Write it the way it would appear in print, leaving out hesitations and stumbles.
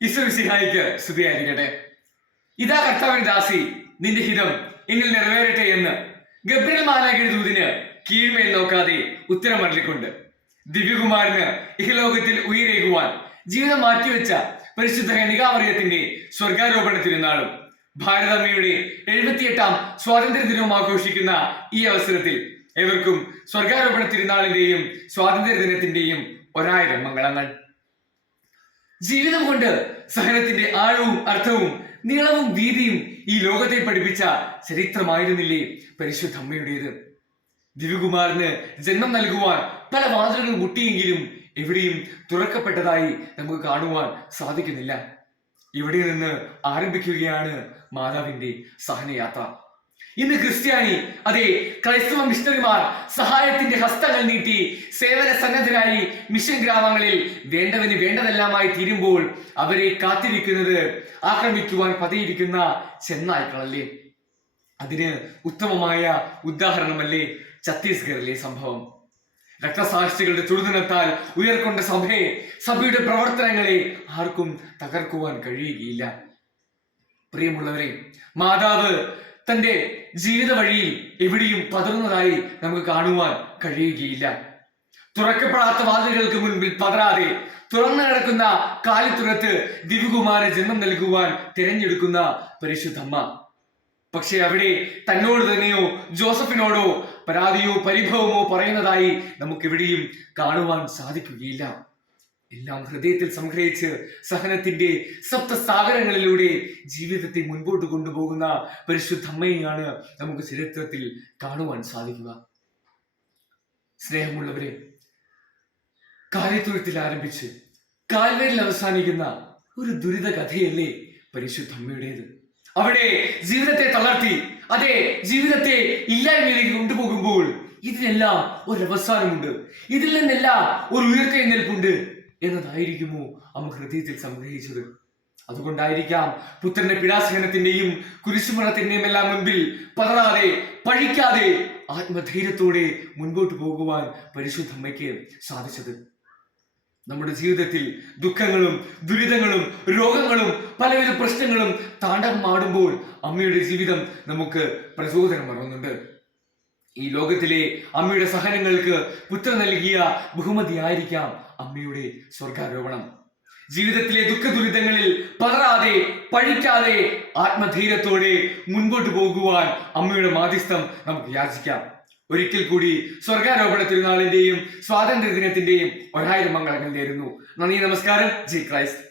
ഈശ്വരസിഹായിക്ക് സ്തുതിയായിരിക്കട്ടെ. ഇതാ കർത്താവിൻ ദാസി, നിന്റെ ഹിതം എന്നിൽ നിറവേറട്ടെ എന്ന് ഗബ്രിയേൽ മാലാഖയുടെ ദൂതിന് കീഴ്മേൽ നോക്കാതെ ഉത്തരം മരളിക്കൊണ്ട് ദിവ്യകുമാരന് ഇഹലോകത്തിൽ ഉയരേകുവാൻ ജീവിതം മാറ്റിവെച്ച പരിശുദ്ധ കന്യകാമറിയത്തിന്റെ സ്വർഗാരോപണ തിരുനാളും ഭാരതമ്മയുടെ 78ാം സ്വാതന്ത്ര്യ ദിനവും ആഘോഷിക്കുന്ന ഈ അവസരത്തിൽ ഏവർക്കും സ്വർഗാരോപണ തിരുനാളിന്റെയും സ്വാതന്ത്ര്യ ദിനത്തിന്റെയും 1000 മംഗളങ്ങൾ. ജീവിതം കൊണ്ട് സഹനത്തിന്റെ ആഴവും അർത്ഥവും നീളവും വീതിയും ഈ ലോകത്തെ പഠിപ്പിച്ച ചരിത്രമായിരുന്നില്ലേ പരിശുദ്ധ അമ്മയുടേത്. ദിവ്യകുമാരന് ജന്മം നൽകുവാൻ പല വാതിലുകൾ മുട്ടിയെങ്കിലും എവിടെയും തുറക്കപ്പെട്ടതായി നമുക്ക് കാണുവാൻ സാധിക്കുന്നില്ല. ഇവിടെ നിന്ന് ആരംഭിക്കുകയാണ് മാതാവിന്റെ സഹനയാത്ര. ഇന്ന് ക്രിസ്ത്യാനി, അതെ ക്രൈസ്തവ മിഷണറിമാർ സഹായത്തിന്റെ ഹസ്തങ്ങൾ നീട്ടി സേവന സന്നദ്ധരായി മിഷൻ ഗ്രാമങ്ങളിൽ വേണ്ടവന് വേണ്ടതെല്ലാമായി തീരുമ്പോൾ അവരെ കാത്തിരിക്കുന്നത് ആക്രമിക്കുവാൻ പതിയിരിക്കുന്ന ചെന്നായ്ക്കളല്ലേ. അതിന് ഉത്തമമായ ഉദാഹരണമല്ലേ ഛത്തീസ്ഗഡിലെ സംഭവം. രക്തസാക്ഷികളുടെ തുടുതനത്താൽ ഉയർക്കൊണ്ട സഭയുടെ പ്രവർത്തനങ്ങളെ ആർക്കും തകർക്കുവാൻ കഴിയുകയില്ല. പ്രിയമുള്ളവരെ, മാതാവ് തന്റെ ജീവിത വഴിയിൽ എവിടെയും പതറുന്നതായി നമുക്ക് കാണുവാൻ കഴിയുകയില്ല. തുറക്കപ്പെടാത്ത വാതിലുകൾക്ക് മുൻപിൽ പതറാതെ തുറന്നു കിടക്കുന്ന കാലിത്തുറത്ത് ദിവ്യകുമാര ജന്മം നൽകുവാൻ തിരഞ്ഞെടുക്കുന്ന പരിശുദ്ധമ്മ. പക്ഷെ അവിടെ തന്നോട് തന്നെയോ ജോസഫിനോടോ പരാതിയോ പരിഭവമോ പറയുന്നതായി നമുക്കെവിടെയും കാണുവാൻ സാധിക്കുകയില്ല. എല്ലാം ഹൃദയത്തിൽ സംഗ്രഹിച്ച് സഹനത്തിന്റെ സപ്തസാഗരങ്ങളിലൂടെ ജീവിതത്തെ മുൻപോട്ട് കൊണ്ടുപോകുന്ന പരിശുദ്ധമ്മയെയാണ് നമുക്ക് ചരിത്രത്തിൽ കാണുവാൻ സാധിക്കുക. സ്നേഹമുള്ളവരെ, കാലിത്തൊഴുത്തിൽ ആരംഭിച്ച് കാൽവരിൽ അവസാനിക്കുന്ന ഒരു ദുരിത കഥയല്ലേ പരിശുദ്ധമ്മയുടേത്. അവിടെ ജീവിതത്തെ തളർത്തി, അതെ ജീവിതത്തെ ഇല്ലായ്മയിലേക്ക് കൊണ്ടുപോകുമ്പോൾ ഇതിനെല്ലാം ഒരവസാനമുണ്ട്, ഇതിൽ നിന്നെല്ലാം ഒരു ഉയർത്തെഴുന്നേൽപ്പുണ്ട് എന്നതായിരിക്കുമോ അമ്മ ഹൃദയത്തിൽ സംഗ്രഹിച്ചത്. അതുകൊണ്ടായിരിക്കാം പുത്രന്റെ പീഡാസഹനത്തിന്റെയും കുരിശുമരണത്തിന്റെയും എല്ലാം മുൻപിൽ പതറാതെ പഴിക്കാതെ ആത്മധൈര്യത്തോടെ മുൻപോട്ട് പോകുവാൻ പരിശുദ്ധമ്മയ്ക്ക് സാധിച്ചത്. നമ്മുടെ ജീവിതത്തിൽ ദുഃഖങ്ങളും ദുരിതങ്ങളും രോഗങ്ങളും പലവിധ പ്രശ്നങ്ങളും താണ്ഡവമാടുമ്പോൾ അമ്മയുടെ ജീവിതം നമുക്ക് പ്രചോദനം നൽകുന്നുണ്ട്. ഈ ലോകത്തിലെ അമ്മയുടെ സഹനങ്ങൾക്ക് പുത്രൻ നൽകിയ ബഹുമതിയായിരിക്കാം അമ്മയുടെ സ്വർഗാരോപണം. ജീവിതത്തിലെ ദുഃഖ ദുരിതങ്ങളിൽ പതറാതെ പഴിക്കാതെ ആത്മധൈര്യത്തോടെ മുൻപോട്ട് പോകുവാൻ അമ്മയുടെ മാധ്യസ്ഥം നമുക്ക് യാചിക്കാം. ഒരിക്കൽ കൂടി സ്വർഗാരോപണ തിരുനാളിന്റെയും സ്വാതന്ത്ര്യ ദിനത്തിന്റെയും 1000 മംഗളങ്ങൾ നേരുന്നു. നന്ദി, നമസ്കാരം. ജയ് ക്രൈസ്റ്റ്.